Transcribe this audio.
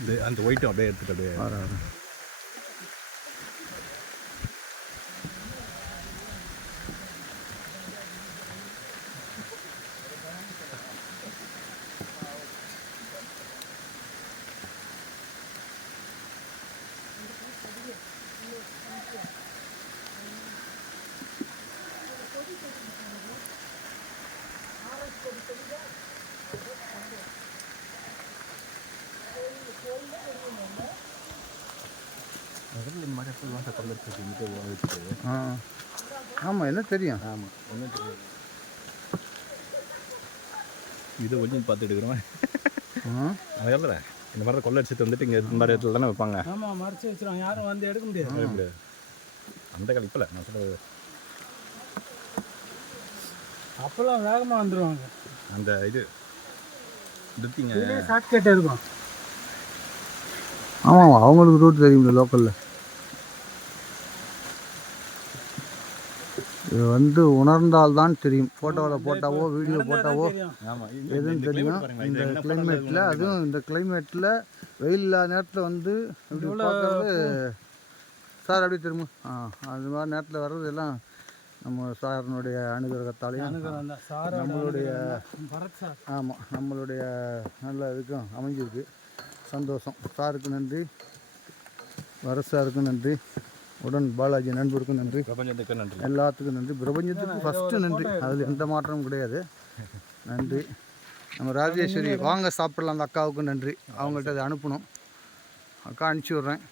இந்த அந்த ஒயிட்டும் அப்படியே எடுத்துட்டு அப்படியே வரேன். ஆமாம் என்ன தெரியும். ஆமாம் ஒன்றும் தெரியும். இதை ஒழிஞ்சு பார்த்து எடுக்கிறோம். அது எவ்வளோ இந்த மாதிரி கொள்ளை அடிச்சுட்டு வந்துட்டு இங்கே இந்த மாதிரி இடத்துல தானே வைப்பாங்க. ஆமாம் மறைச்சி வச்சிருவாங்க, யாரும் வந்து எடுக்க முடியாது. அந்த கழிப்பில் நான் சொல்கிறது அப்போல்லாம் வேகமாக வந்துடுவாங்க. அந்த இது எடுத்தீங்க ஷார்ட்கட் இருக்கும். ஆமாம் அவங்களுக்கு ரூட் தெரியும்ல லோக்கலில். இது வந்து உணர்ந்தால்தான் தெரியும். ஃபோட்டோவில் போட்டாவோ வீடியோ போட்டாவோ எதுவும் தெரியும். இந்த கிளைமேட்டில், அதுவும் இந்த கிளைமேட்டில் வெயில் இல்லாத நேரத்தில் வந்து இப்படி பார்க்கறது சார் அப்படி திரும்ப அது மாதிரி நேரத்தில் வர்றது எல்லாம் நம்ம சாரனுடைய அனுகிரகத்தாலையும் நம்மளுடைய நம்மளுடைய நல்ல இதுக்கும் அமைஞ்சிருக்கு. சந்தோஷம். சாருக்கு நன்றி, வரசாருக்கும் நன்றி, உடன் பாலாஜி நண்பருக்கும் நன்றி, பிரபஞ்சத்துக்கு நன்றி, எல்லாத்துக்கும் நன்றி. பிரபஞ்சத்துக்கு ஃபஸ்ட்டு நன்றி, அதில் எந்த மாற்றமும் கிடையாது. நன்றி. நம்ம ராஜேஸ்வரி வாங்க சாப்பிடலாம் அந்த அக்காவுக்கும் நன்றி. அவங்கள்ட்ட அதை அனுப்பணும். அக்கா அனுப்பிச்சி விட்றேன்.